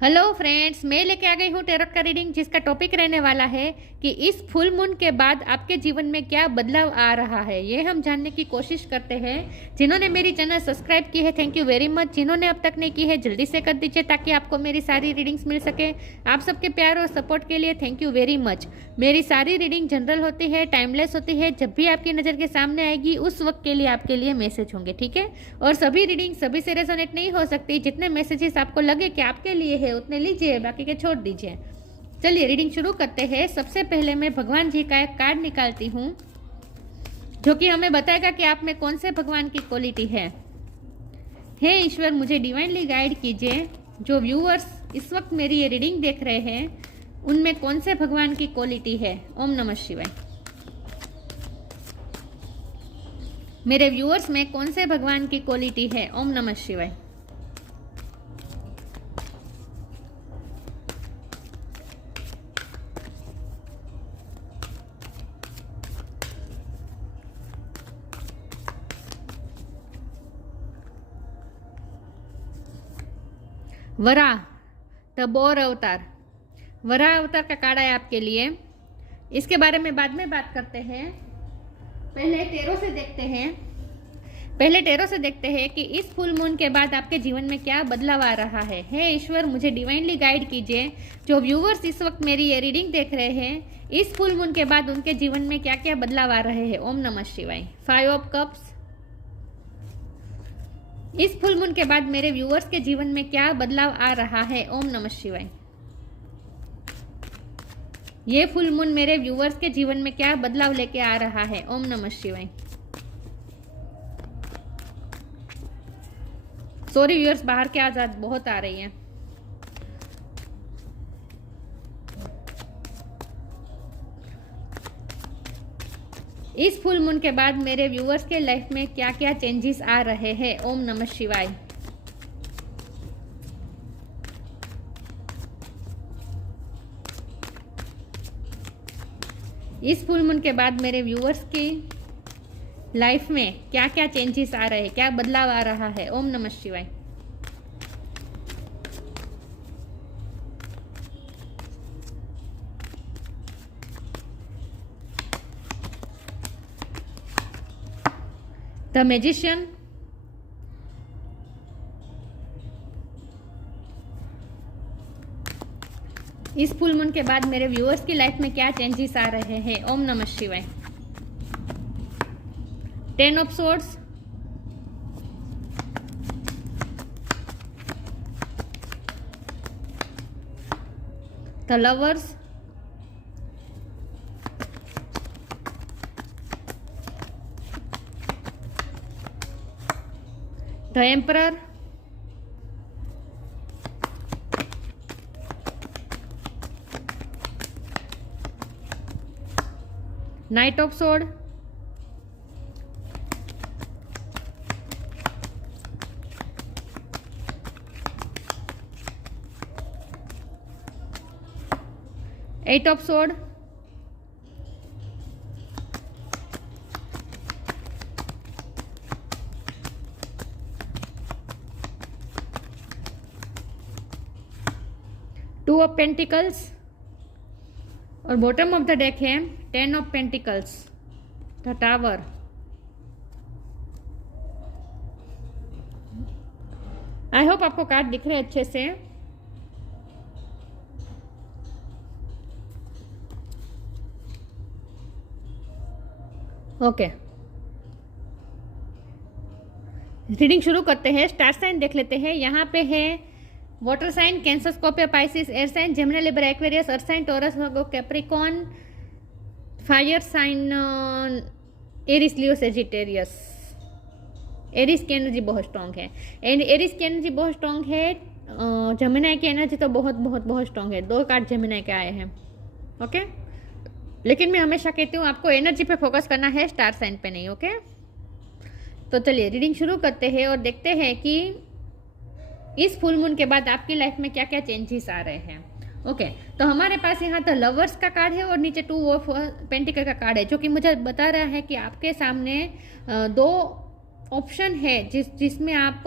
Hello friends, मैं लेके आ गई हूँ टैरोट का रीडिंग जिसका टॉपिक रहने वाला है कि इस फुल मून के बाद आपके जीवन में क्या बदलाव आ रहा है। ये हम जानने की कोशिश करते हैं। जिन्होंने मेरी चैनल सब्सक्राइब की है थैंक यू वेरी मच। जिन्होंने अब तक नहीं की है जल्दी से कर दीजिए ताकि आपको मेरी सारी रीडिंग्स मिल सके। आप सबके प्यार और सपोर्ट के लिए थैंक यू वेरी मच। मेरी सारी रीडिंग जनरल होती है, टाइमलेस होती है। जब भी आपकी नज़र के सामने आएगी उस वक्त के लिए आपके लिए मैसेज होंगे, ठीक है। और सभी रीडिंग सभी से रेजोनेट नहीं हो सकती। जितने मैसेजेस आपको लगे कि आपके लिए है उतने लीजिए, बाकी के छोड़ दीजिए। चलिए रीडिंग शुरू करते हैं। सबसे पहले मैं भगवान जी का एक कार्ड निकालती हूँ जो कि हमें बताएगा कि आप में कौन से भगवान की क्वालिटी है। हे ईश्वर, मुझे डिवाइनली गाइड कीजिए। जो व्यूअर्स इस वक्त मेरी ये रीडिंग देख रहे हैं उनमें कौन से भगवान की क्वालिटी है। ओम नमः शिवाय। मेरे व्यूअर्स में कौन से भगवान की क्वालिटी है। ओम नमः शिवाय। वराह द बोर अवतार, वराह अवतार का कार्ड है आपके लिए। इसके बारे में बाद में बात करते हैं। पहले टेरो से देखते हैं कि इस फुल मून के बाद आपके जीवन में क्या बदलाव आ रहा है। हे ईश्वर, मुझे डिवाइनली गाइड कीजिए। जो व्यूवर्स इस वक्त मेरी ये रीडिंग देख रहे हैं इस फुल मून के बाद उनके जीवन में क्या क्या बदलाव आ रहे हैं। ओम नमः शिवाय। 5 ऑफ कप्स। इस फुल मून के बाद मेरे व्यूअर्स के जीवन में क्या बदलाव आ रहा है। ओम नमः शिवाय। ये फुल मून मेरे व्यूअर्स के जीवन में क्या बदलाव लेके आ रहा है। ओम नमः शिवाय। सॉरी व्यूअर्स, बाहर की आवाज बहुत आ रही है। इस फुल मून के बाद मेरे व्यूअर्स के लाइफ में क्या क्या चेंजेस आ रहे हैं। ओम नमः शिवाय। इस फुल मून के बाद मेरे व्यूअर्स की लाइफ में क्या क्या चेंजेस आ रहे हैं, क्या बदलाव आ रहा है। ओम नमः शिवाय। The magician. इस फुल मून के बाद मेरे व्यूअर्स की लाइफ में क्या चेंजेस आ रहे हैं। ओम नमः शिवाय। 10 of swords. The lovers. The emperor. Knight of sword. Eight of sword. Two of pentacles. और बॉटम ऑफ द डेक है 10 of pentacles, the tower. I hope आपको कार्ड दिख रहे हैं अच्छे से। ओके, रीडिंग शुरू करते हैं। स्टार साइन देख लेते हैं। यहाँ पे है water sign, Cancer, Scorpio, Pisces, air sign, Gemini, Libra, Aquarius, earth sign, Taurus, Virgo, Capricorn, fire sign, Aries, Leo, Sagittarius. Aries की एनर्जी बहुत स्ट्रांग है। एरिस की एनर्जी बहुत स्ट्रांग है। जेमिनी की एनर्जी तो बहुत बहुत बहुत स्ट्रांग है। 2 कार्ड जेमिनी के आए हैं। ओके, लेकिन मैं हमेशा कहती हूँ आपको एनर्जी पे फोकस करना है, स्टार साइन पे नहीं। ओके, तो चलिए रीडिंग शुरू करते हैं और देखते हैं कि इस फुल मून के बाद आपकी लाइफ में क्या क्या चेंजेस आ रहे हैं। ओके, तो हमारे पास यहाँ तो लवर्स का कार्ड है और नीचे 2 ऑफ पेंटिकल का कार्ड है जो कि मुझे बता रहा है कि आपके सामने 2 ऑप्शन है जिसमें आप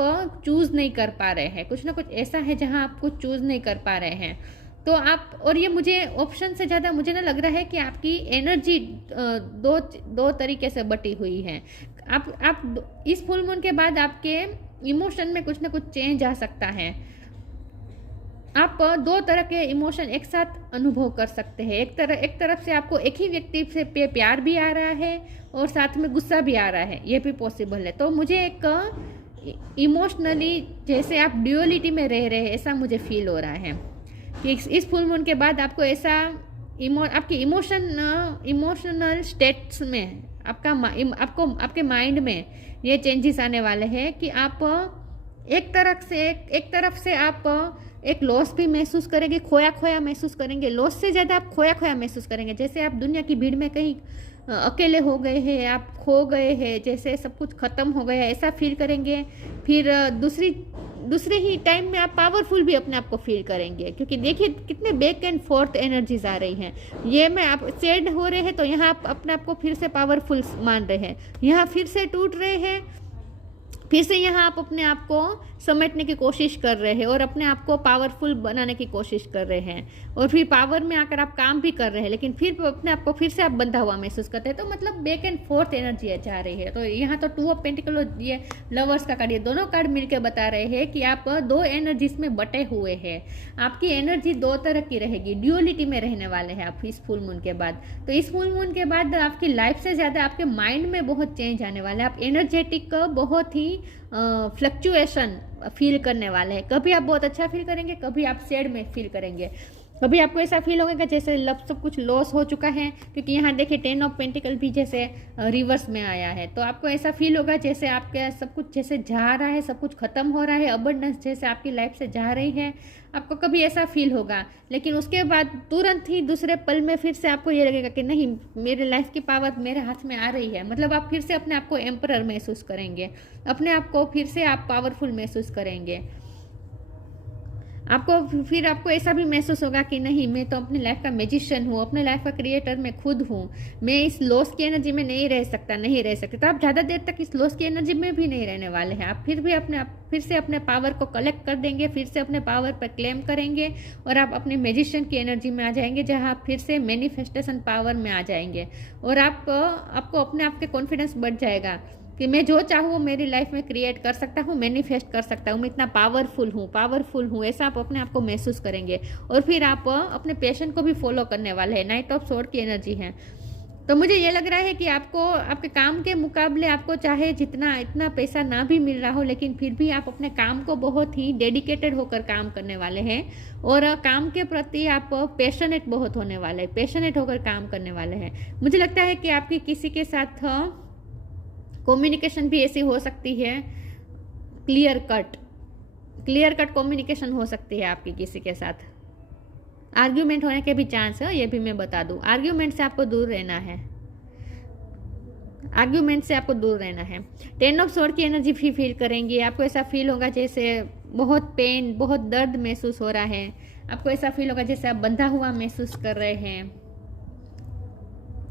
चूज़ नहीं कर पा रहे हैं, कुछ ना कुछ ऐसा है जहां आप कुछ चूज़ नहीं कर पा रहे हैं। तो आप, और ये मुझे ऑप्शन से ज़्यादा मुझे ना लग रहा है कि आपकी एनर्जी दो तरीके से बटी हुई है। आप इस फुल मून के बाद आपके इमोशन में कुछ ना कुछ चेंज आ सकता है। आप दो तरह के इमोशन एक साथ अनुभव कर सकते हैं। एक तरफ से आपको एक ही व्यक्ति से प्यार भी आ रहा है और साथ में गुस्सा भी आ रहा है, ये भी पॉसिबल है। तो मुझे एक इमोशनली जैसे आप ड्यूअलिटी में रह रहे हैं ऐसा मुझे फील हो रहा है कि इस फुल मून के बाद आपको ऐसा आपके इमोशनल स्टेट्स में आपके माइंड में ये चेंजेस आने वाले हैं कि आप एक तरफ से आप एक लॉस भी महसूस करेंगे, खोया खोया महसूस करेंगे। लॉस से ज़्यादा आप खोया खोया महसूस करेंगे, जैसे आप दुनिया की भीड़ में कहीं अकेले हो गए हैं, आप खो गए हैं, जैसे सब कुछ ख़त्म हो गया है ऐसा फील करेंगे। फिर दूसरे ही टाइम में आप पावरफुल भी अपने आप को फील करेंगे, क्योंकि देखिए कितने बैक एंड फोर्थ एनर्जीज आ रही हैं। ये में आप सैड हो रहे हैं तो यहाँ आप अपने आप को फिर से पावरफुल मान रहे हैं, यहाँ फिर से टूट रहे हैं, फिर से यहाँ आप अपने आप को समेटने की कोशिश कर रहे हैं और अपने आप को पावरफुल बनाने की कोशिश कर रहे हैं। और फिर पावर में आकर आप काम भी कर रहे हैं, लेकिन फिर अपने आप को फिर से आप बंधा हुआ महसूस करते हैं। तो मतलब बैक एंड फोर्थ एनर्जी जा रही है। तो यहाँ तो 2 ऑफ पेंटिकल और ये लवर्स का कार्ड, ये दोनों कार्ड मिलकर बता रहे हैं कि आप 2 एनर्जीज में बटे हुए हैं। आपकी एनर्जी 2 तरह की रहेगी, ड्यूअलिटी में रहने वाले हैं आप इस फुल मून के बाद। तो इस फुल मून के बाद आपकी लाइफ से ज़्यादा आपके माइंड में बहुत चेंज आने वाला है। आप एनर्जेटिक बहुत ही फ्लक्चुएशन फील करने वाले हैं। कभी आप बहुत अच्छा फील करेंगे, कभी आप सैड में फील करेंगे, कभी आपको ऐसा फील होगा जैसे सब कुछ लॉस हो चुका है, क्योंकि यहाँ देखिए 10 ऑफ पेंटिकल भी जैसे रिवर्स में आया है। तो आपको ऐसा फील होगा जैसे आपके सब कुछ जैसे जा रहा है, सब कुछ खत्म हो रहा है, अबंडेंस जैसे आपकी लाइफ से जा रही है। आपको कभी ऐसा फील होगा, लेकिन उसके बाद तुरंत ही दूसरे पल में फिर से आपको ये लगेगा कि नहीं, मेरे लाइफ की पावर मेरे हाथ में आ रही है। मतलब आप फिर से अपने आप को एम्परर महसूस करेंगे, अपने आप को फिर से आप पावरफुल महसूस करेंगे। आपको ऐसा भी महसूस होगा कि नहीं, मैं तो अपनी लाइफ का मैजिशियन हूँ, अपने लाइफ का क्रिएटर मैं खुद हूँ, मैं इस लॉस की एनर्जी में नहीं रह सकते। तो आप ज़्यादा देर तक इस लॉस की एनर्जी में भी नहीं रहने वाले हैं। आप फिर से अपने पावर को कलेक्ट कर देंगे, फिर से अपने पावर पर क्लेम करेंगे और आप अपने मैजिशियन की एनर्जी में आ जाएंगे, जहाँ आप फिर से मैनिफेस्टेशन पावर में आ जाएंगे। और आपको अपने आप के कॉन्फिडेंस बढ़ जाएगा कि मैं जो चाहूँ वो मेरी लाइफ में क्रिएट कर सकता हूँ, मैनिफेस्ट कर सकता हूँ, मैं इतना पावरफुल हूँ, ऐसा आप अपने आप को महसूस करेंगे। और फिर आप अपने पैशन को भी फॉलो करने वाले हैं। नाइट ऑफ स्वॉर्ड की एनर्जी है। तो मुझे ये लग रहा है कि आपको आपके काम के मुकाबले आपको चाहे इतना पैसा ना भी मिल रहा हो, लेकिन फिर भी आप अपने काम को बहुत ही डेडिकेटेड होकर काम करने वाले हैं और काम के प्रति आप पैशनेट बहुत होने वाले हैं, पैशनेट होकर काम करने वाले हैं। मुझे लगता है कि आपकी किसी के साथ कम्युनिकेशन भी ऐसी हो सकती है, क्लियर कट कम्युनिकेशन हो सकती है आपकी किसी के साथ। आर्ग्यूमेंट होने के भी चांस है, ये भी मैं बता दूं। आर्ग्यूमेंट से आपको दूर रहना है। 10 ऑफ स्वॉर्ड की एनर्जी भी फील करेंगे। आपको ऐसा फील होगा जैसे बहुत पेन, बहुत दर्द महसूस हो रहा है। आपको ऐसा फील होगा जैसे आप बंधा हुआ महसूस कर रहे हैं,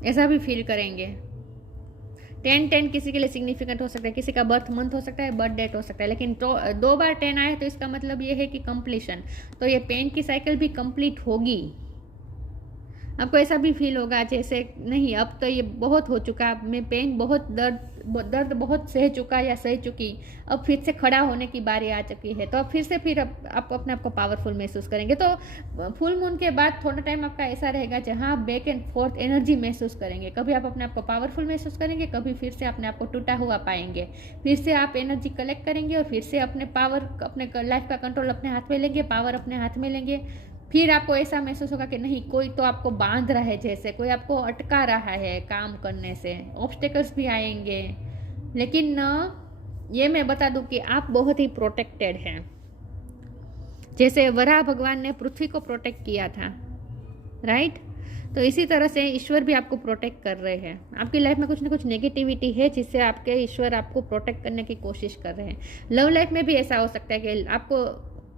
ऐसा भी फील करेंगे। 10 किसी के लिए सिग्निफिकेंट हो सकता है, किसी का बर्थ मंथ हो सकता है, बर्थ डेट हो सकता है, लेकिन 2 बार 10 आए तो इसका मतलब ये है कि कंप्लीशन। तो ये पेन की साइकिल भी कंप्लीट होगी। आपको ऐसा भी फील होगा जैसे नहीं, अब तो ये बहुत हो चुका, मैं पेन बहुत दर्द बहुत सह चुका या सह चुकी, अब फिर से खड़ा होने की बारी आ चुकी है। तो अब फिर आप अपने आप को पावरफुल महसूस करेंगे। तो फुल मून के बाद थोड़ा टाइम आपका ऐसा रहेगा जहां आप बैक एंड फोर्थ एनर्जी महसूस करेंगे। कभी आप अपने आप को पावरफुल महसूस करेंगे, कभी फिर से अपने आप को टूटा हुआ पाएंगे। फिर से आप एनर्जी कलेक्ट करेंगे और फिर से अपने लाइफ का कंट्रोल अपने हाथ में लेंगे, पावर अपने हाथ में लेंगे। फिर आपको ऐसा महसूस होगा कि नहीं, कोई तो आपको बांध रहा है, जैसे कोई आपको अटका रहा है काम करने से। ऑब्स्टेकल्स भी आएंगे, लेकिन ये मैं बता दूं कि आप बहुत ही प्रोटेक्टेड हैं। जैसे वराह भगवान ने पृथ्वी को प्रोटेक्ट किया था, राइट? तो इसी तरह से ईश्वर भी आपको प्रोटेक्ट कर रहे हैं। आपकी लाइफ में कुछ ना कुछ नेगेटिविटी है जिससे आपके ईश्वर आपको प्रोटेक्ट करने की कोशिश कर रहे हैं। लव लाइफ में भी ऐसा हो सकता है कि आपको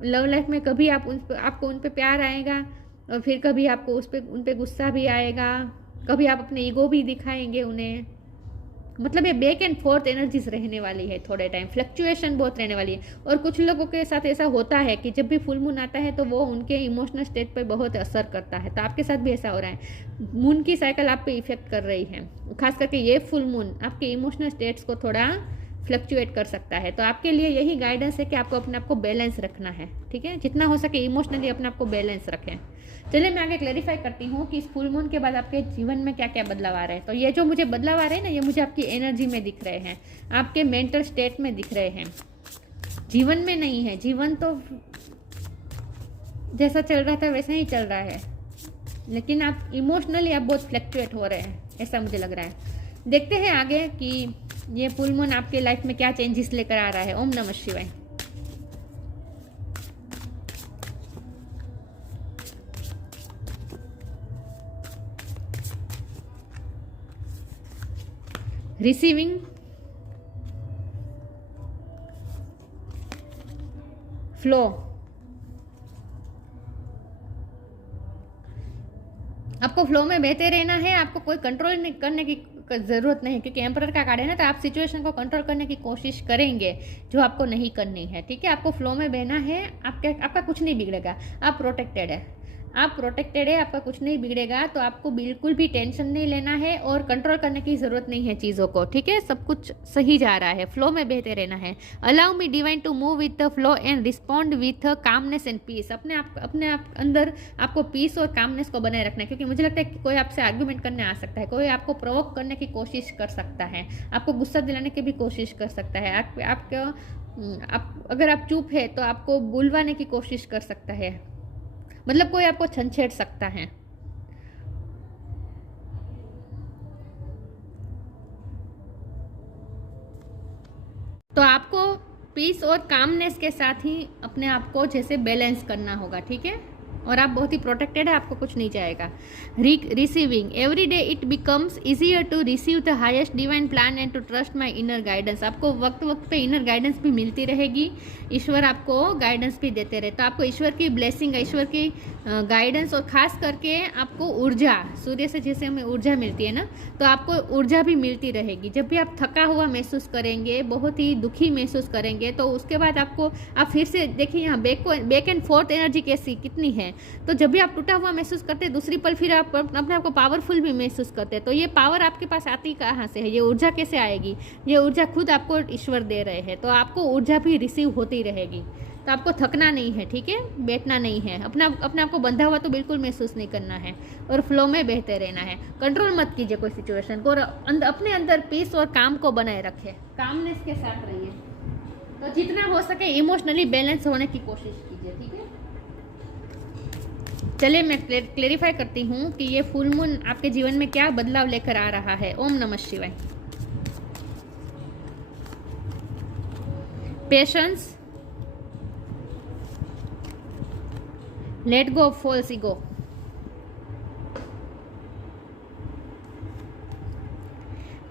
लव लाइफ में कभी आपको उन पे प्यार आएगा और फिर कभी आपको उन पे गुस्सा भी आएगा, कभी आप अपने ईगो भी दिखाएंगे उन्हें। मतलब ये बैक एंड फोर्थ एनर्जीज रहने वाली है, थोड़े टाइम फ्लक्चुएशन बहुत रहने वाली है। और कुछ लोगों के साथ ऐसा होता है कि जब भी फुल मून आता है तो वो उनके इमोशनल स्टेट पर बहुत असर करता है। तो आपके साथ भी ऐसा हो रहा है, मून की साइकिल आप पे इफेक्ट कर रही है। खास करके ये फुल मून आपके इमोशनल स्टेट्स को थोड़ा फ्लक्चुएट कर सकता है। तो आपके लिए यही गाइडेंस है कि आपको अपने आप को बैलेंस रखना है, ठीक है, जितना हो सके इमोशनली अपने आप को बैलेंस रखें। चलिए मैं आगे क्लैरिफाई करती हूँ कि इस फुल मून के बाद आपके जीवन में क्या क्या बदलाव आ रहे हैं। तो ये जो मुझे बदलाव आ रहे हैं ना, ये मुझे आपकी एनर्जी में दिख रहे हैं, आपके मेंटल स्टेट में दिख रहे हैं, जीवन में नहीं है। जीवन तो जैसा चल रहा था वैसा ही चल रहा है, लेकिन आप इमोशनली आप बहुत फ्लक्चुएट हो रहे हैं, ऐसा मुझे लग रहा है। देखते हैं आगे कि ये फुल मून आपके लाइफ में क्या चेंजेस लेकर आ रहा है। ओम नमः शिवाय। रिसीविंग, फ्लो, आपको फ्लो में बहते रहना है, आपको कोई कंट्रोल नहीं करने की ज़रूरत नहीं, क्योंकि एम्परर का कार्ड है ना, तो आप सिचुएशन को कंट्रोल करने की कोशिश करेंगे जो आपको नहीं करनी है, ठीक है। आपको फ्लो में बहना है, आपका कुछ नहीं बिगड़ेगा, आप प्रोटेक्टेड है, आप प्रोटेक्टेड है, आपका कुछ नहीं बिगड़ेगा। तो आपको बिल्कुल भी टेंशन नहीं लेना है और कंट्रोल करने की ज़रूरत नहीं है चीज़ों को, ठीक है। सब कुछ सही जा रहा है, फ्लो में बहते रहना है। Allow me divine to move with the flow and respond with calmness and peace. अपने आप अंदर आपको पीस और कामनेस को बनाए रखना है, क्योंकि मुझे लगता है कि कोई आपसे आर्ग्यूमेंट करने आ सकता है, कोई आपको प्रोवोक करने की कोशिश कर सकता है, आपको गुस्सा दिलाने की भी कोशिश कर सकता है। अगर आप चुप है तो आपको बुलवाने की कोशिश कर सकता है, मतलब कोई आपको छंछेड़ सकता है। तो आपको पीस और कामनेस के साथ ही अपने आप को जैसे बैलेंस करना होगा, ठीक है। और आप बहुत ही प्रोटेक्टेड है, आपको कुछ नहीं जाएगा। Receiving, every day it becomes easier to receive the highest divine plan and to trust my inner guidance. आपको वक्त वक्त पे इनर गाइडेंस भी मिलती रहेगी, ईश्वर आपको गाइडेंस भी देते रहे। तो आपको ईश्वर की ब्लेसिंग, ईश्वर की गाइडेंस और खास करके आपको ऊर्जा, सूर्य से जैसे हमें ऊर्जा मिलती है ना, तो आपको ऊर्जा भी मिलती रहेगी। जब भी आप थका हुआ महसूस करेंगे, बहुत ही दुखी महसूस करेंगे, तो उसके बाद आप फिर से देखिए यहाँ बैक एंड फोर्थ एनर्जी कैसी कितनी है। तो जब भी आप टूटा हुआ महसूस करते हैं, दूसरी पल फिर आप अपने आप को पावरफुल भी महसूस करते हैं। तो ये पावर आपके पास आती कहाँ से है, ये ऊर्जा कैसे आएगी? ये ऊर्जा खुद आपको ईश्वर दे रहे हैं। तो आपको ऊर्जा भी रिसीव होती रहेगी। तो आपको थकना नहीं है, ठीक है, बैठना नहीं है, अपने आप को बंधा हुआ तो बिल्कुल महसूस नहीं करना है और फ्लो में बहते रहना है। कंट्रोल मत कीजिए कोई सिचुएशन को, और अपने अंदर पीस और काम को बनाए रखें, कामनेस के साथ रहिए। तो जितना हो सके इमोशनली बैलेंस होने की कोशिश कीजिए, ठीक है। चलिए मैं क्लेरिफाई करती हूँ कि ये फुल मून आपके जीवन में क्या बदलाव लेकर आ रहा है। ओम नमः शिवाय। Patience, let go of false ego,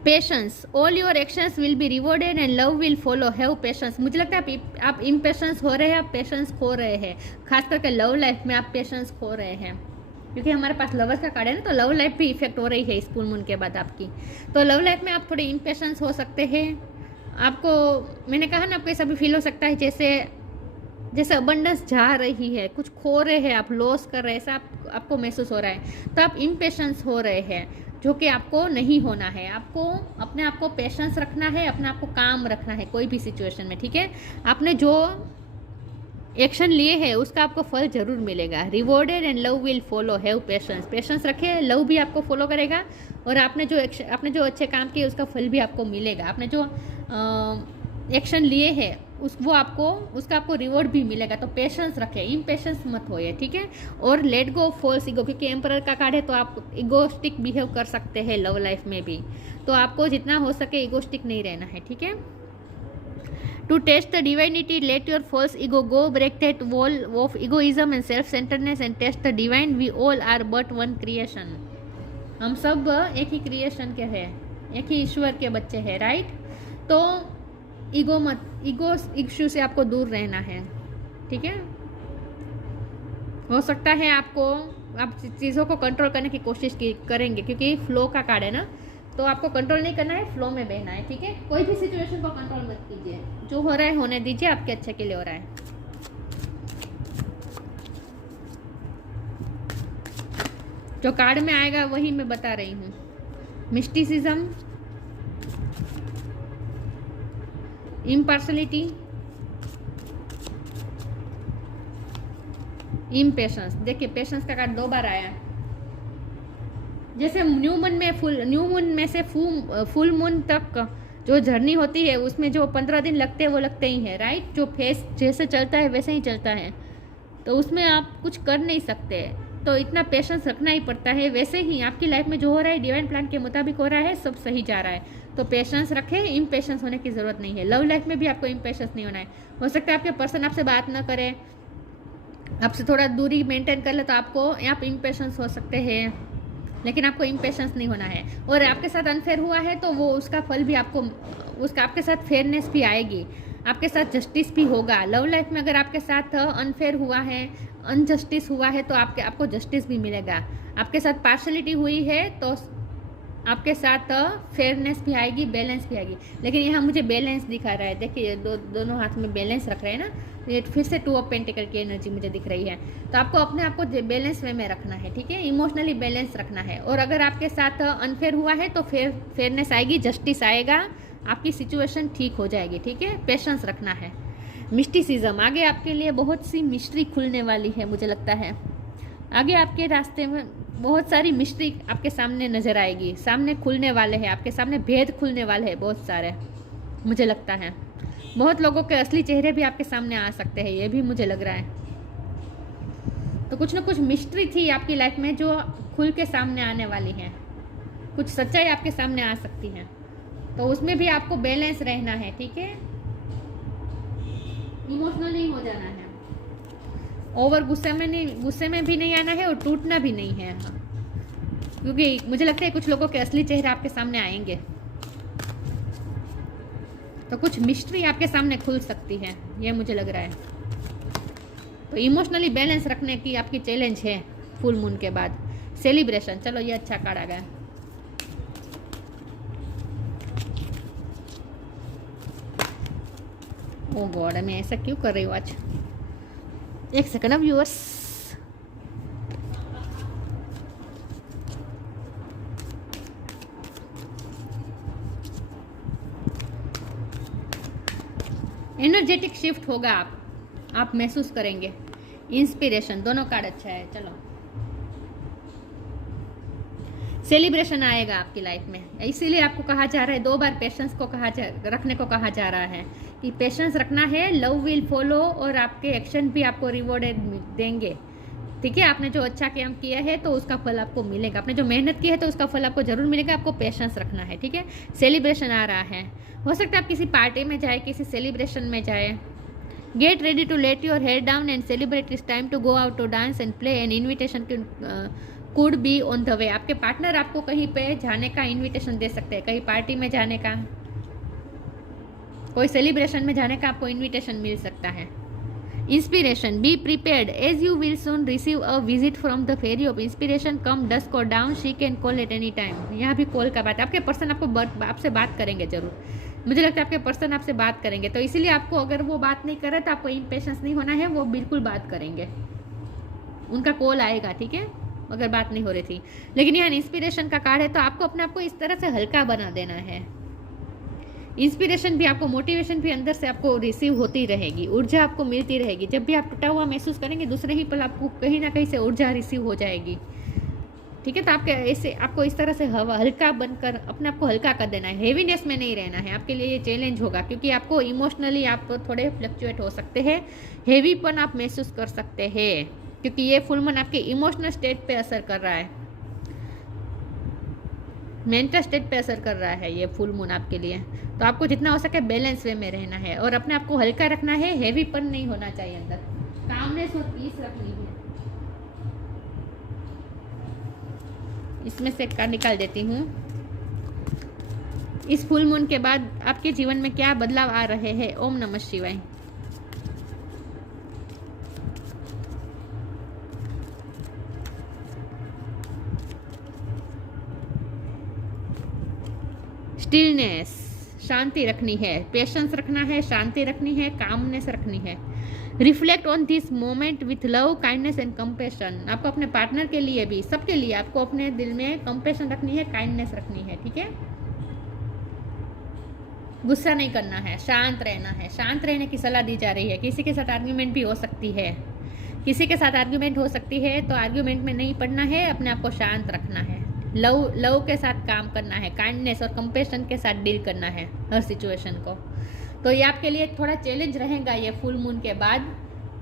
patience, all your actions will be rewarded and love will follow, have patience. मुझे लगता है आप इम्पेशेंस हो रहे हैं, आप पेशेंस खो रहे हैं, खास करके लव लाइफ में आप पेशेंस खो रहे हैं, क्योंकि हमारे पास लवर्स का कार्ड है ना, तो लव लाइफ भी इफेक्ट हो रही है इस फुल मून के बाद आपकी। तो लव लाइफ में आप थोड़े इम्पेशेंस हो सकते हैं। आपको मैंने कहा ना, आपको ऐसा भी फील हो सकता है जैसे अबंडेंस जा रही है, कुछ खो रहे हैं, आप लॉस कर रहे हैं, ऐसा आपको महसूस हो रहा है। तो आप इम्पेशेंस हो रहे हैं, जो कि आपको नहीं होना है। आपको अपने आप को पेशेंस रखना है, अपने आप को काम रखना है कोई भी सिचुएशन में, ठीक है। आपने जो एक्शन लिए हैं उसका आपको फल जरूर मिलेगा। Rewarded and love will follow, have patience. Patience रखिए, लव भी आपको फॉलो करेगा, और आपने जो अच्छे काम किए उसका फल भी आपको मिलेगा। आपने जो एक्शन लिए हैं उसका आपको रिवॉर्ड भी मिलेगा। तो पेशेंस रखें, इम्पेशेंस मत होइए, ठीक है। और लेट गो फॉल्स ईगो, क्योंकि एम्परर का कार्ड है, तो आप इगोस्टिक बिहेव कर सकते हैं लव लाइफ में भी। तो आपको जितना हो सके इगोस्टिक नहीं रहना है, ठीक है। To taste the divinity, let your false ego go, break that wall of egoism and self centeredness and taste the divine. We all are but one creation. हम सब एक ही क्रिएशन के हैं, एक ही ईश्वर के बच्चे हैं, राइट। तो ईगो इश्यू से आपको दूर रहना है, ठीक है। हो सकता है आप चीज़ों को कंट्रोल करने की कोशिश करेंगे, क्योंकि फ्लो का कार्ड है ना, तो आपको कंट्रोल नहीं करना है, फ्लो में बहना है, ठीक है। कोई भी सिचुएशन को कंट्रोल मत कीजिए, जो हो रहा है होने दीजिए, आपके अच्छे के लिए हो रहा है। जो कार्ड में आएगा वही मैं बता रही हूँ। Mysticism, impartiality, impatience. देखिए पेशेंस का कार्ड 2 बार आया। जैसे न्यू मून में से फुल मून तक जो जर्नी होती है उसमें जो 15 दिन लगते हैं वो लगते ही है, राइट। जो फेस जैसे चलता है वैसे ही चलता है, तो उसमें आप कुछ कर नहीं सकते, तो इतना पेशेंस रखना ही पड़ता है। वैसे ही आपकी लाइफ में जो हो रहा है डिवाइन प्लान के मुताबिक हो रहा है, सब सही जा रहा है, तो पेशेंस रखें, इम्पेशेंस होने की ज़रूरत नहीं है। लव लाइफ में भी आपको इम्पेशेंस नहीं होना है। हो सकता है आपके पर्सन आपसे बात ना करे, आपसे थोड़ा दूरी मेंटेन कर ले, तो आपको आप इम्पेशेंस हो सकते हैं, लेकिन आपको इम्पेशेंस नहीं होना है। और आपके साथ अनफेयर हुआ है तो वो उसका फल भी आपको, उसका आपके साथ फेयरनेस भी आएगी, आपके साथ जस्टिस भी होगा। लव लाइफ में अगर आपके साथ अनफेयर हुआ है, अनजस्टिस हुआ है, तो आपको जस्टिस भी मिलेगा। आपके साथ पार्शलिटी हुई है तो आपके साथ फेयरनेस भी आएगी, बैलेंस भी आएगी। लेकिन यहाँ मुझे बैलेंस दिखा रहा है, देखिए दोनों हाथ में बैलेंस रख रहे हैं ना, ये फिर से 2 ऑफ पेंटिकल की एनर्जी मुझे दिख रही है। तो आपको अपने आप को बैलेंस वे में रखना है, ठीक है, इमोशनली बैलेंस रखना है। और अगर आपके साथ अनफेयर हुआ है तो फेयरनेस आएगी, जस्टिस आएगा, आपकी सिचुएशन ठीक हो जाएगी, ठीक है। पेशेंस रखना है। मिस्टिसिज्म, आगे आपके लिए बहुत सी मिस्ट्री खुलने वाली है, मुझे लगता है आगे आपके रास्ते में बहुत सारी मिस्ट्री आपके सामने नजर आएगी, सामने खुलने वाले हैं, आपके सामने भेद खुलने वाले हैं बहुत सारे, मुझे लगता है। बहुत लोगों के असली चेहरे भी आपके सामने आ सकते हैं, ये भी मुझे लग रहा है। तो कुछ ना कुछ मिस्ट्री थी आपकी लाइफ में जो खुल के सामने आने वाली है, कुछ सच्चाई आपके सामने आ सकती है, तो उसमें भी आपको बैलेंस रहना है, ठीक है। इमोशनल नहीं हो जाना है, ओवर गुस्से में भी नहीं आना है और टूटना भी नहीं है, क्योंकि मुझे लगता है कुछ लोगों के असली चेहरे आपके सामने आएंगे, तो कुछ मिस्ट्री आपके सामने खुल सकती है, ये मुझे लग रहा है। तो इमोशनली बैलेंस रखने की आपकी चैलेंज है फुल मून के बाद। सेलिब्रेशन, चलो ये अच्छा कार्ड आ गया। ओ गॉड, मैं ऐसा क्यों कर रही हूँ आज। एक सेकंड, अब व्यूअर्स एनर्जेटिक शिफ्ट होगा, आप महसूस करेंगे। इंस्पिरेशन, दोनों कार्ड अच्छा है। चलो सेलिब्रेशन आएगा आपकी लाइफ में, इसीलिए आपको कहा जा रहा है 2 बार पेशेंस को रखने को कहा जा रहा है कि पेशेंस रखना है, लव विल फॉलो, और आपके एक्शन भी आपको रिवॉर्डेड देंगे, ठीक है। आपने जो अच्छा काम किया है तो उसका फल आपको मिलेगा, आपने जो मेहनत की है तो उसका फल आपको जरूर मिलेगा, आपको पेशेंस रखना है, ठीक है। सेलिब्रेशन आ रहा है, हो सकता है आप किसी पार्टी में जाए, किसी सेलिब्रेशन में जाए। Get ready to let your head down and celebrate, it's time to go out to dance and play, an invitation could be on the way. आपके पार्टनर आपको कहीं पे जाने का इन्विटेशन दे सकते हैं, कहीं पार्टी में जाने का, कोई सेलिब्रेशन में जाने का आपको इन्विटेशन मिल सकता है। Inspiration, be prepared as you will soon receive a visit from the fairy of inspiration, come dusk और dawn, she can call at any time. यहाँ भी कॉल का बात है, आपके पर्सन आपसे बात करेंगे जरूर, मुझे लगता है आपके पर्सन आपसे बात करेंगे, तो इसीलिए आपको, अगर वो बात नहीं कर रहे तो आपको इम्पेशेंस नहीं होना है, वो बिल्कुल बात करेंगे, उनका कॉल आएगा, ठीक है, अगर बात नहीं हो रही थी। लेकिन यहाँ इंस्पिरेशन का कार्ड है, तो आपको अपने आप को इस तरह से हल्का बना देना है। इंस्पिरेशन भी आपको, मोटिवेशन भी अंदर से आपको रिसीव होती रहेगी, ऊर्जा आपको मिलती रहेगी। जब भी आप टूटा हुआ महसूस करेंगे, दूसरे ही पल आपको कहीं ना कहीं से ऊर्जा रिसीव हो जाएगी, ठीक है। तो आपको इस तरह से हल्का बनकर अपने आप को हल्का कर देना है, हेवीनेस में नहीं रहना है। आपके लिए ये चैलेंज होगा, क्योंकि आपको इमोशनली आप थोड़े फ्लक्चुएट हो सकते हैं, हेवीपन आप महसूस कर सकते हैं, क्योंकि ये फुल मून आपके इमोशनल स्टेट पे असर कर रहा है, मेंटल स्टेट पे असर कर रहा है ये फुल मून आपके लिए। तो आपको जितना हो सके बैलेंस वे में रहना है और अपने आप को हल्का रखना है, हेवीपन नहीं होना चाहिए, अंदर कामनेस और पीस रखनी है। इसमें से कार्ड निकाल देती हूँ। इस फुल मून के बाद आपके जीवन में क्या बदलाव आ रहे हैं। ओम नमः शिवाय। स्टिलनेस, शांति रखनी है, पेशेंस रखना है, शांति रखनी है, कामनेस रखनी है। Reflect on this moment with love, kindness and compassion. आपको अपने पार्टनर के लिए भी, सबके लिए आपको अपने दिल में कंपेशन रखनी है, काइंडनेस रखनी है, ठीक है। गुस्सा नहीं करना है, शांत रहना है। शांत रहने की सलाह दी जा रही है। किसी के साथ आर्ग्यूमेंट भी हो सकती है, किसी के साथ आर्ग्यूमेंट हो सकती है, तो आर्ग्यूमेंट में नहीं पड़ना है, अपने आप को शांत रखना है। लव के साथ काम करना है, काइंडनेस और कंपेशन के साथ डील करना है हर सिचुएशन को। तो ये आपके लिए थोड़ा चैलेंज रहेगा ये फुल मून के बाद,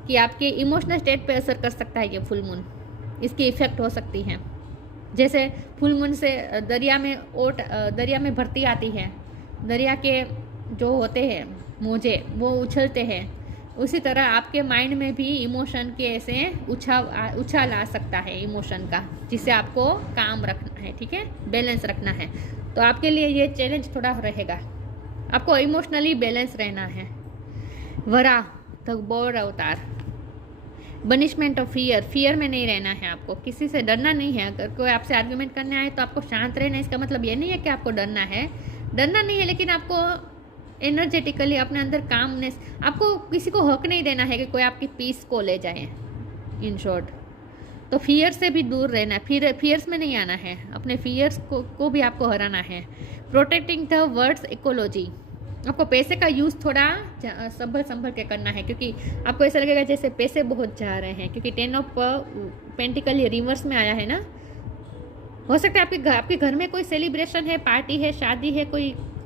कि आपके इमोशनल स्टेट पे असर कर सकता है ये फुल मून, इसकी इफेक्ट हो सकती है। जैसे फुल मून से दरिया में भरती आती है, दरिया के जो होते हैं मोजे वो उछलते हैं, उसी तरह आपके माइंड में भी इमोशन के ऐसे उछाल आ सकता है इमोशन का, जिससे आपको काम रखना है, ठीक है, बैलेंस रखना है। तो आपके लिए ये चैलेंज थोड़ा रहेगा, आपको इमोशनली बैलेंस रहना है। वरा द बोर अवतार, बनिशमेंट ऑफ फियर में नहीं रहना है आपको, किसी से डरना नहीं है। अगर कोई आपसे आर्ग्यूमेंट करने आए तो आपको शांत रहना है। इसका मतलब ये नहीं है कि आपको डरना नहीं है, लेकिन आपको एनर्जेटिकली अपने अंदर कामनेस, आपको किसी को हक नहीं देना है कि कोई आपकी पीस को ले जाए, इन शॉर्ट। तो फियर से भी दूर रहना है, फियर्स में नहीं आना है, अपने फियर्स को भी आपको हराना है। प्रोटेक्टिंग द वर्ड्स इकोलॉजी, आपको पैसे का यूज़ थोड़ा संभल के करना है, क्योंकि आपको ऐसा लगेगा जैसे पैसे बहुत जा रहे हैं, क्योंकि 10 ऑफ पेंटिकल ये रिवर्स में आया है ना। हो सकता है आपके घर में कोई सेलिब्रेशन है, पार्टी है, शादी है,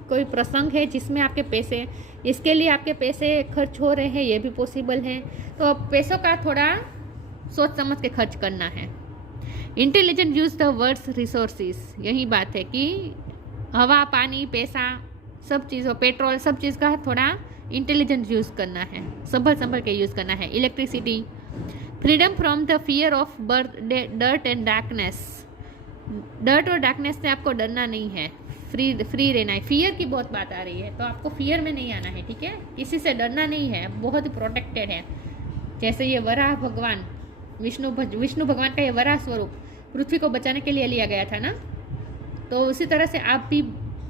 कोई प्रसंग है जिसमें आपके पैसे, इसके लिए आपके पैसे खर्च हो रहे हैं, ये भी पॉसिबल है। तो पैसों का थोड़ा सोच समझ के खर्च करना है। Intelligent use the words resources, यही बात है कि हवा, पानी, पैसा, सब चीज़ों, पेट्रोल, सब चीज़ का थोड़ा इंटेलिजेंट यूज़ करना है, संभल के यूज़ करना है। Electricity, freedom from the fear of birth, dirt and darkness, dirt और डार्कनेस से आपको डरना नहीं है, फ्री रहना है। फियर की बहुत बात आ रही है, तो आपको फियर में नहीं आना है, ठीक है। किसी से डरना नहीं है, बहुत ही प्रोटेक्टेड है। जैसे ये वराह भगवान, विष्णु भगवान का ये वराह स्वरूप पृथ्वी को बचाने के लिए लिया गया था ना, तो उसी तरह से आप भी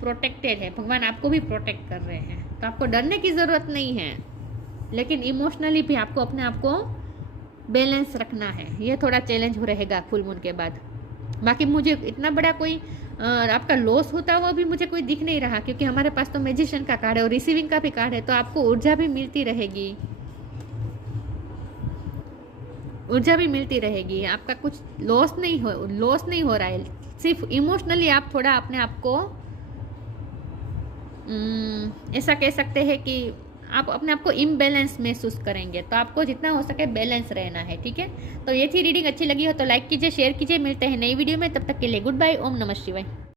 प्रोटेक्टेड है, भगवान आपको भी प्रोटेक्ट कर रहे हैं। तो आपको डरने की ज़रूरत नहीं है, लेकिन इमोशनली भी आपको अपने आप को बैलेंस रखना है। ये थोड़ा चैलेंज रहेगा फुल मून के बाद। बाकी मुझे इतना बड़ा कोई आपका लॉस होता हुआ भी मुझे कोई दिख नहीं रहा, क्योंकि हमारे पास तो मैजिशियन का कार्ड है और रिसीविंग का भी कार्ड है, तो आपको ऊर्जा भी मिलती रहेगी, आपका कुछ लॉस नहीं हो रहा है। सिर्फ इमोशनली आप थोड़ा अपने आप को ऐसा कह सकते हैं कि आप अपने आप को इम्बैलेंस महसूस करेंगे, तो आपको जितना हो सके बैलेंस रहना है, ठीक है। तो ये थी रीडिंग, अच्छी लगी हो तो लाइक कीजिए, शेयर कीजिए। मिलते हैं नई वीडियो में, तब तक के लिए गुड बाय, ओम नमः शिवाय।